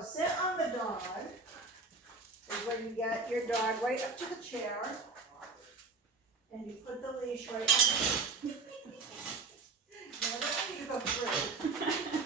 So sit on the dog is where you get your dog right up to the chair. And you put the leash right up. No, I don't need to go through.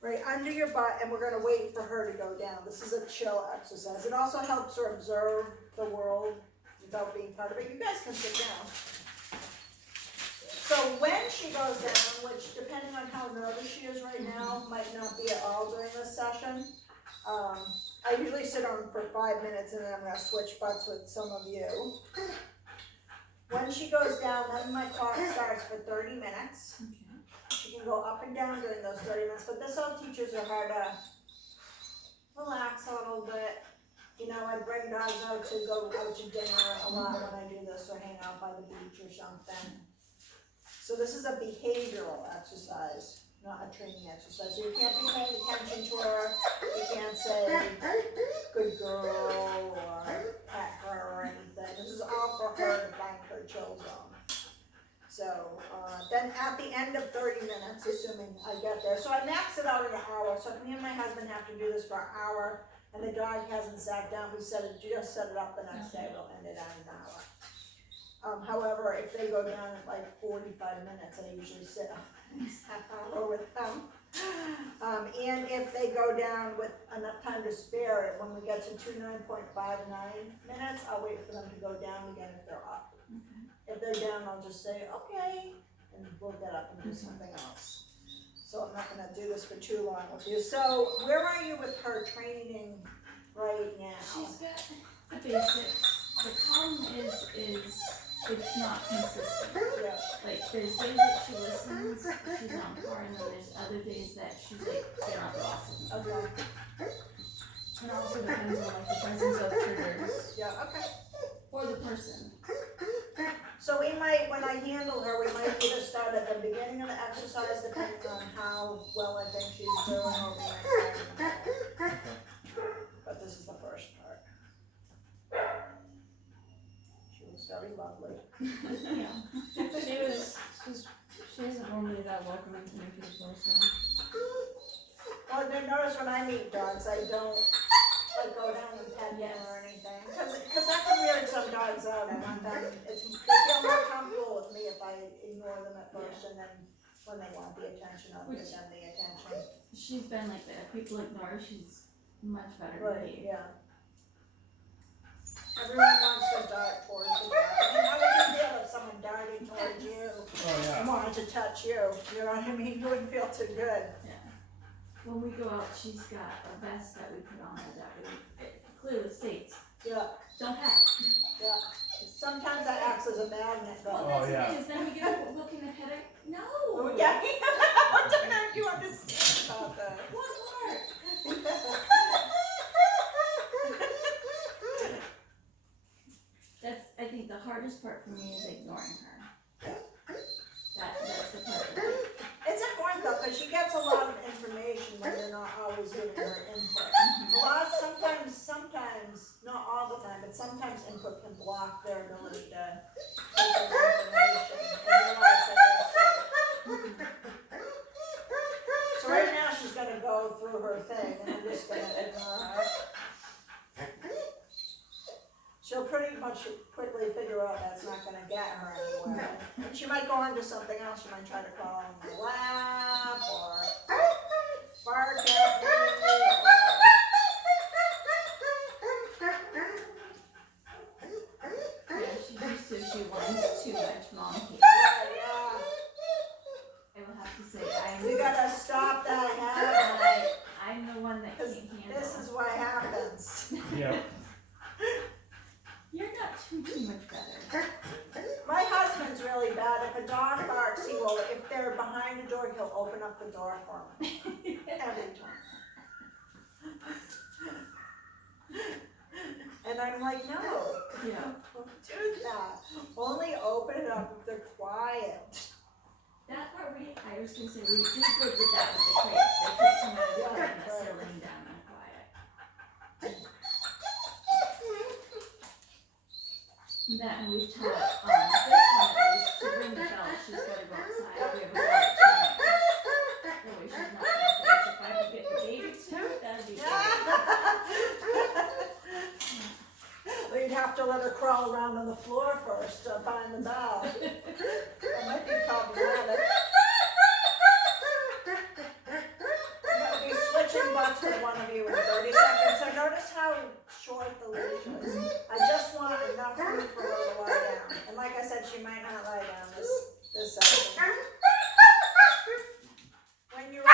Right under your butt, and we're gonna wait for her to go down. This is a chill exercise. It also helps her observe the world without being part of it. You guys can sit down. So when she goes down, which depending on how nervous she is right now, might not be at all during this session. I usually sit on for 5 minutes and then I'm gonna switch butts with some of you. When she goes down, then my clock starts for 30 minutes. She can go up and down during those 30 minutes, but this all teaches her how to relax a little bit. You know, I bring dogs out to go out to dinner a lot when I do this, or hang out by the beach or something. So this is a behavioral exercise, not a training exercise. So you can't be paying attention to her. You can't say, good girl, or pet her or anything. This is all for her to find her chill zone. So then at the end of 30 minutes, assuming I get there, so I max it out at an hour. So if me and my husband have to do this for an hour and the dog hasn't sat down, we just set it up the next day, we'll end it at an hour. However, if they go down at like 45 minutes, I usually sit half hour with them. And if they go down with enough time to spare, when we get to 29.59 minutes, I'll wait for them to go down again if they're up. If they're down, I'll just say, okay, and we'll get up and do something else. So I'm not gonna do this for too long with you. So where are you with her training right now? She's got the basics. The problem is it's not consistent. Yeah. Like there's days that she listens, she's on par, and then there's other days that she's like, they're not awesome. Okay. It also depends on like the presence of triggers. Yeah, okay. For the person. So we might, when I handle her, we might either start at the beginning of the exercise, depending on how well I think she's doing, or we might start in the middle. But this is the first part. She was very lovely. Yeah. She isn't normally that welcoming to new people, so. Well, you notice when I meet dogs, I don't like go down and pet them or anything, because that can weird some dogs out. I want them, they feel more comfortable with me if I ignore them at first, and then when they want the attention, I'll give them the attention. She's been like that. If people ignore her, she's much better Right, behaved. yeah. Everyone wants to dart towards the dog. I mean, how would you feel if someone darted towards you and wanted to touch you? You know what I mean? You wouldn't feel too good. When we go out, she's got a vest that we put on her that it clearly states, Yeah, don't pet. yeah. Sometimes that acts as a magnet, Well, though. that's the thing, is then we get up looking to pet her. No! Oh, yeah. I don't know if you understand about that. What part? I think the hardest part for me is ignoring her. That's the part that It's important though, because she gets a lot of information when you're not always giving her input. Sometimes, not all the time, but sometimes input can block their ability to take in information and realize that they're safe. So right now she's gonna go through her thing and I'm just gonna ignore her. She'll pretty much quickly figure out that's not gonna get her anywhere. And she might go on to something else. She might try to crawl on my lap or bark at me. yeah, she's used to, she whines too much, Mom. Yeah. I will have to say, We gotta stop that habit. I'm the one that can't handle. This is what happens. Yeah. You're not too much better. My husband's really bad. If a dog barks, he will, if they're behind the door, he'll open up the door for me. Every time. And I'm like, no, Yeah. don't do that. Only open it up if they're quiet. That part I was gonna say, we do good with that with the crate. They can't come out of the car unless they're laying down and quiet. That, and we've taught, this one at least, to ring the bell, she's gotta go outside. We have a dog too. That way she's not gonna play. So if I can get the baby let her crawl around on the floor first to find the bell. That might be problematic. I'm gonna be switching butts with one of you in 30 seconds, so notice how short the leash is. I just want enough room for her to lie down. And like I said, she might not lie down this session. When you're at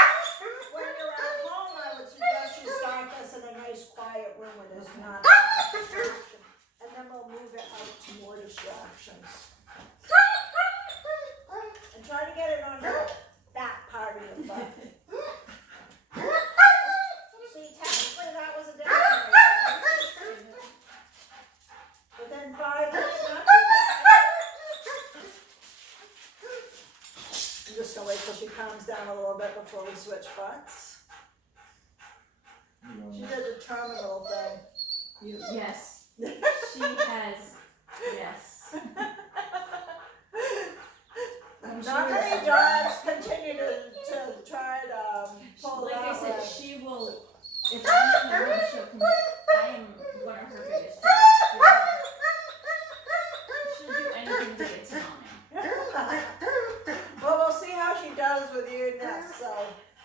home, I would suggest you start this in a nice quiet room where there's not a distraction. And then we'll move it out to more distractions. And try to get it on your back part of your butt. See, technically that was a demonstration. Within 5 minutes, not too bad. I'm just gonna wait till she calms down a little bit before we switch butts. She did the terminal thing. Yes. She has, yes. Not many dogs continue to try to pull Like that I said, leg. she will, if I'm in the room, I am one of her biggest dogs. She'll do anything to get to mommy. Well, we'll see how she does with you next. So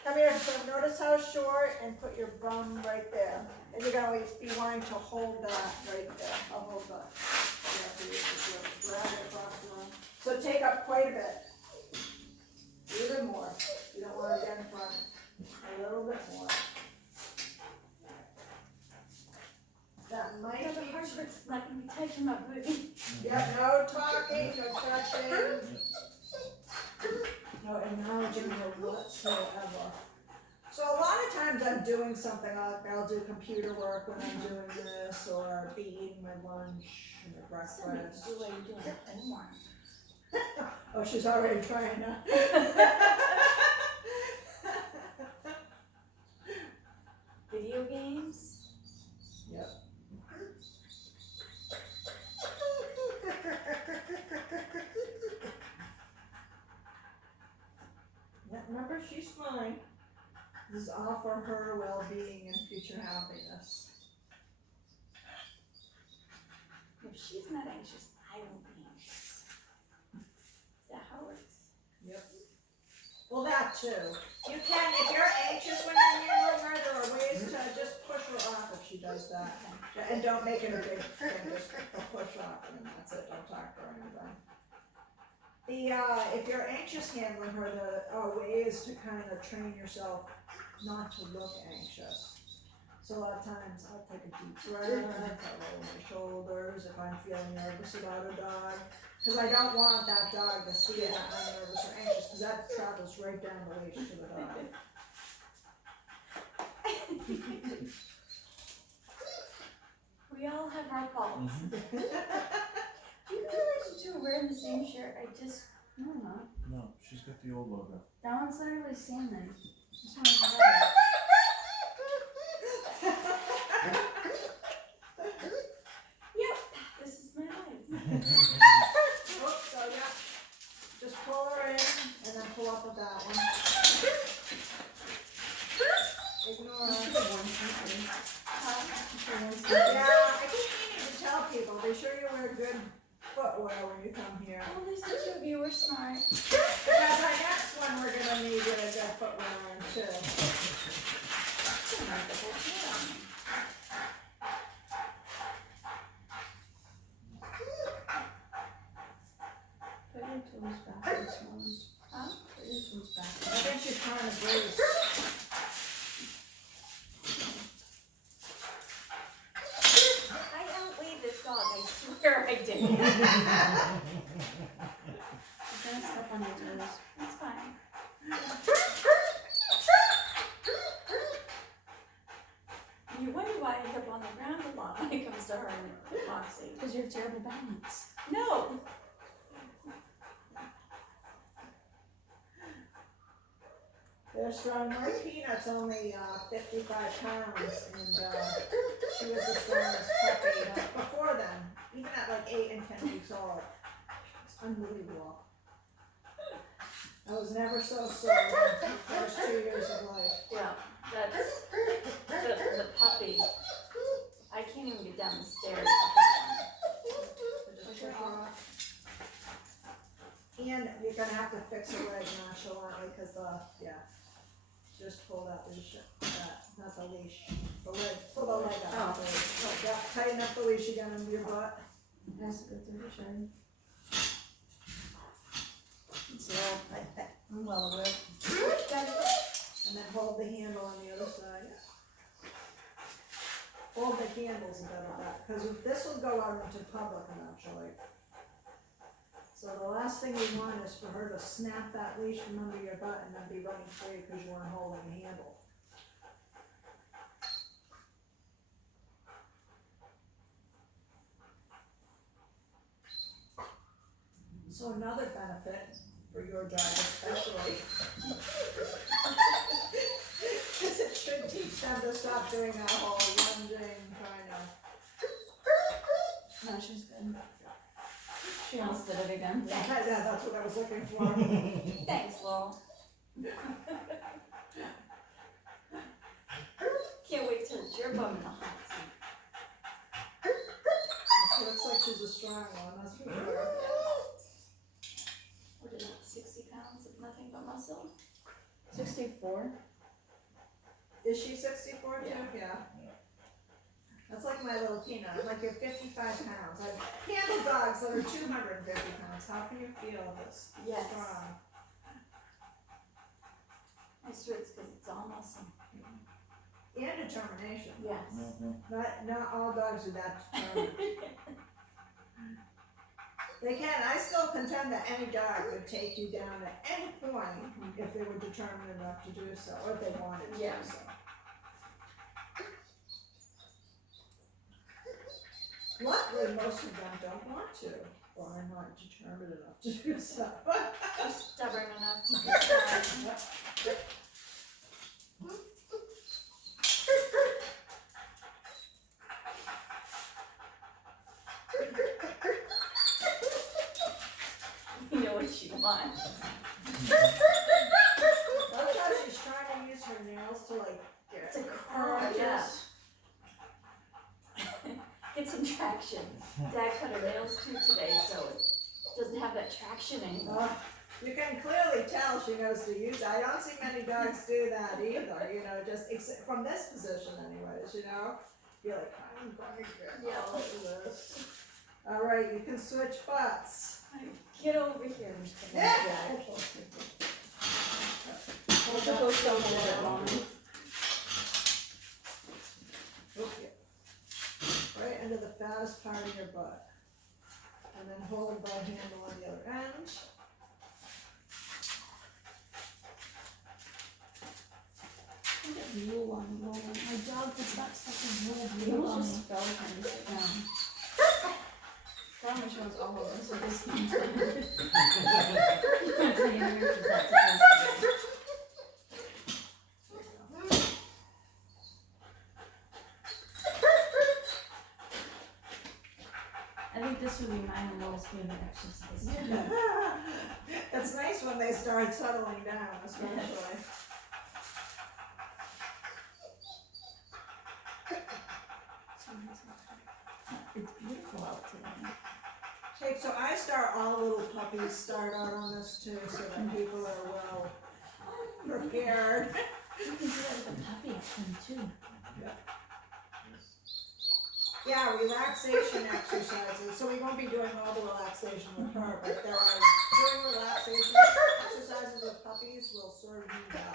come here. So notice how short, and put your bum right there. And you're gonna be wanting to hold that right there. I'll hold that. You have to use this little grab it across the room. So take up quite a bit. Even more. You don't want to get in front. A little bit more. That might Yeah, the be. hard part's not gonna be tight for my booty. Yeah, no talking, no touching. No acknowledging her whatsoever. So a lot of times I'm doing something, I'll do computer work when I'm doing this, or be eating my lunch or breakfast. Do what you're doing homework. Oh, she's already trying to. Video games? Yep. Yeah, remember, she's fine. This is all for her well-being and future happiness. If she's not anxious, I won't be anxious. Is that how it works? Yep. Well, that too. You can, if you're anxious when you're handling her, there are ways to just push her off if she does that. And don't make it a big thing, just a push off, and then that's it, don't talk to her or anything. If you're anxious handling her, the way is to kind of train yourself not to look anxious. So a lot of times I'll take a deep breath, I'll roll my shoulders if I'm feeling nervous about a dog. Because I don't want that dog to see that I'm nervous or anxious, because that travels right down the leash to the dog. We all have our faults. Do you realize you two are wearing the same shirt? No, I'm not. No, she's got the old logo. That one's literally salmon. This one is red. Yep, this is my life. Oops, so yeah, just pull her in and then pull up with that one. Ignore her. Yeah, I keep meaning to tell people, be sure you wear good footwear when you come here. Well, at least the two of you were smart. Because our next one we're gonna need good footwear in too. Put your toes back this one. Huh? Put your toes back. I think she's trying to breathe. I outweighed this dog, I swear I did. I'm gonna step on your toes. It's fine. You wonder why I end up on the ground a lot when it comes to her and boxing. Because you have terrible balance. No! They're strong. My Peanut's only 55 pounds, and she was the strongest puppy before then, even at like 8 and 10 weeks old. It's unbelievable. I was never so sore the first 2 years of life. Yeah, that's the puppy. I can't even get down the stairs with that one. is just pull that leash, not the leash, the leg, pull the leg out. Oh. Yeah, tighten up the leash again under your butt. It has to go through the shirt. So, I'm well aware. And then hold the handle on the other side. Hold the handles a better back, because this will go out into public eventually. So the last thing you want is for her to snap that leash from under your butt and then be running free because you weren't holding the handle. So another benefit for your dog especially is it should teach them to stop doing that whole lunging, trying to. No, she's good. She almost did it again. Yeah, Thanks. that's what I was looking for. Thanks, Laurel. Can't wait till it's your bum in the hot seat. She looks like she's a strong one, that's for sure. What is it, 60 pounds of nothing but muscle? 64? Is she 64 too? Yeah. Yeah. That's like my little peanut. I'm like, you're 55 pounds. I've handled dogs that are 250 pounds. How can you feel this Yes. strong? I swear it's because it's all muscle. And determination. Yes. Not all dogs are that determined. They can. I still contend that any dog could take you down at any point if they were determined enough to do so, or if they wanted to Yeah. do so. Luckily, most of them don't want to, or are not determined enough to do so. Just stubborn enough to decide. You know what she wants. That's how she's trying to use her nails to like get To curl, yeah. Get some traction. Dad cut her nails too today, so it doesn't have that traction anymore. You can clearly tell she knows to use it. I don't see many dogs do that either, you know, just from this position anyways, you know? You're like, I'm going to get all of this. All right, you can switch butts. Get over here, Mr. Yeah. Dad. We'll go so a little bit longer. Okay. Right under the fattest part of your butt. And then hold the handle on the other end. I get wool on the roll. My dog puts that stuff in wool. You Wool on almost me. just fell trying to sit down. Grandma shows all over, so this means you can't tell you where she's not supposed to be. I think this would be mine and Laurel's favorite exercise. It's nice when they start settling down, especially. It's beautiful out today. Okay, so I start all little puppies start out on this too, so that people are well prepared. You can do that with a puppy thing too. Yeah, relaxation exercises. So we won't be doing all the relaxation with her, but there are doing relaxation exercises with puppies will serve you well.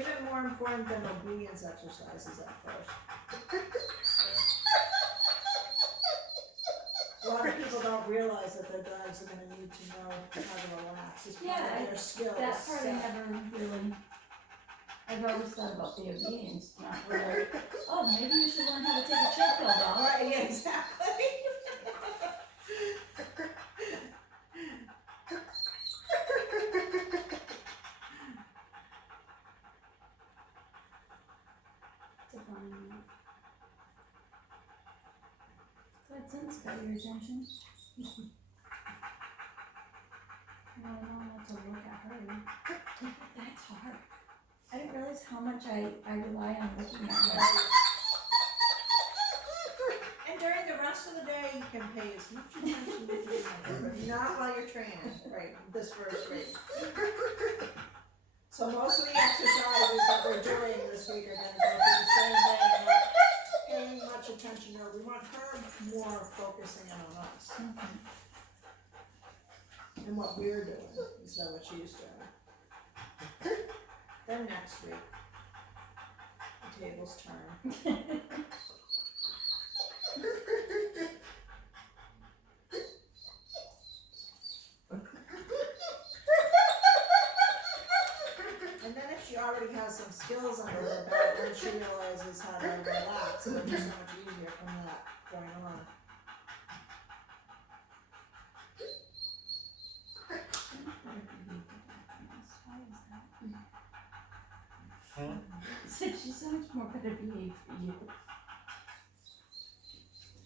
Even more important than obedience exercises at first. A lot of people don't realize that their dogs are going to need to know how to relax as part of their skills. That part I set. never really, I've always thought about the obedience, not really, oh, maybe you should learn how to take a chill pill, dog. Right, yeah, exactly. It's a funny one. That sentence got your attention? No, not to look at her. That's hard. I didn't realize how much I rely on looking at her. And during the rest of the day, you can pay as much attention as you want, but not while you're training, right, this first week. So most of the exercises that we're doing this week are gonna go through the same thing, not paying much attention to her. We want her more focusing in on us and what we're doing instead of what she's doing. Then next week, the tables turn. And then if she already has some skills under her belt, then she realizes how to relax, it'll be so much easier from that going on. Said she's so much more better behaved for you.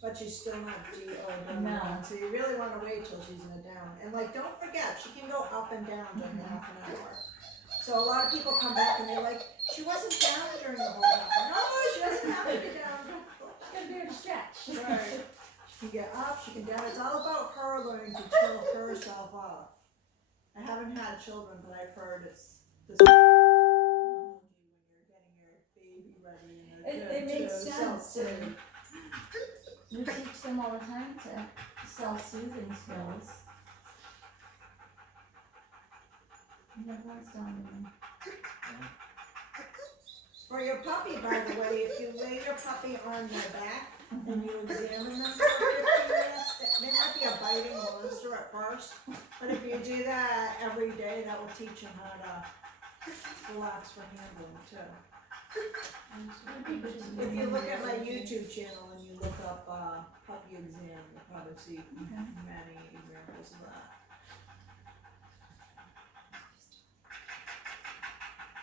But she's still not DO No. so you really wanna wait till she's in a down. And like, don't forget, she can go up and down during the half an hour. So a lot of people come back and they're like, she wasn't down during the whole half. No, she doesn't have to be down. She's gotta be able to stretch. Right. She can get up, she can down. It's all about her learning to chill herself off. I haven't had children, but I've heard it's the same when you're getting your baby ready and they're It good makes to sense. self-soothe. We teach them all the time to self-soothing skills. Never once done them. For your puppy, by the way, if you lay your puppy on their back and you examine them for 15 minutes, they might be a biting monster at first, but if you do that every day, that will teach them how to relax for handling too. If you look at my YouTube channel and you look up puppy exam, you'll probably see many examples of that.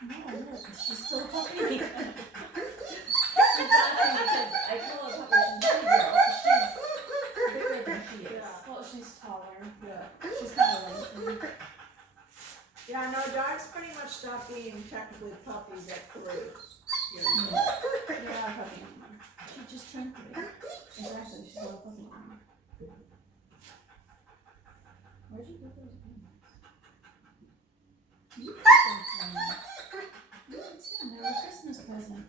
No, look, she's still a puppy. She's laughing because I call her puppy, she's not a girl, she's bigger than she is. Yeah. Well, she's taller. Yeah. She's kind of like, Yeah, no, dogs pretty much stop being technically puppies at 3 years old. yeah, puppy. She just turned 3. Exactly, she's not a puppy anymore. Where'd you get those pants? You got them from me. You did too, they were a Christmas present.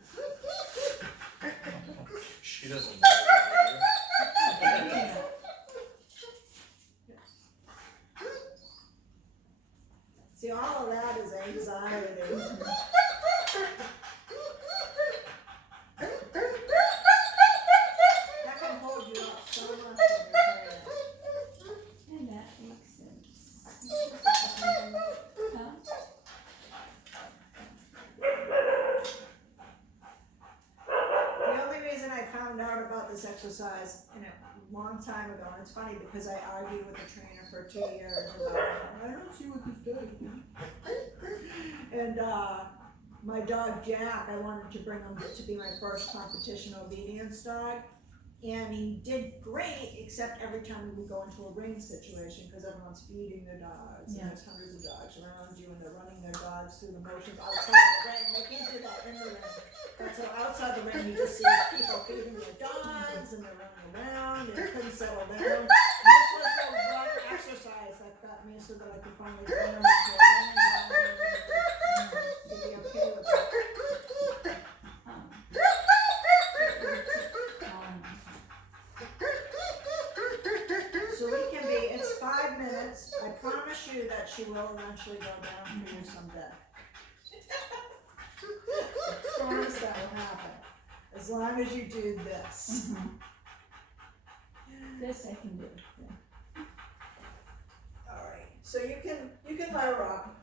She doesn't know. See, all of that is anxiety. That can hold you up so much in your head. And that makes sense. Huh? The only reason I found out about this exercise in a long time ago, and it's funny because I argued with the trainer for 2 years about, I don't see what this does. And my dog Jack, I wanted to bring him to be my first competition obedience dog. And he did great, except every time we would go into a ring situation, because everyone's feeding their dogs, and there's hundreds of dogs around you, and they're running their dogs through the motions outside the ring. They can't do that in the ring. But so outside the ring, you just see people feeding their dogs, and they're running around, and they couldn't settle down. And this was the one exercise that got me so that I could finally bring them into a ring and to be okay with it. So we can be, it's 5 minutes. I promise you that she will eventually go down for you someday. I promise that will happen. As long as you do this. This I can do. Alright, so you can let her up.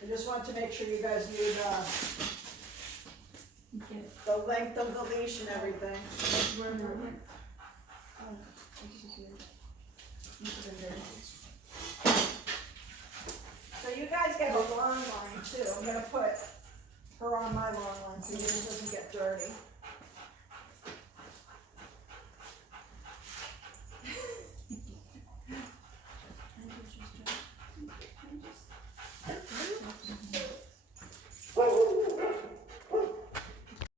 I just want to make sure you guys knew Okay. the length of the leash and everything. So you guys get a long line too. I'm gonna put her on my long line so yours doesn't get dirty.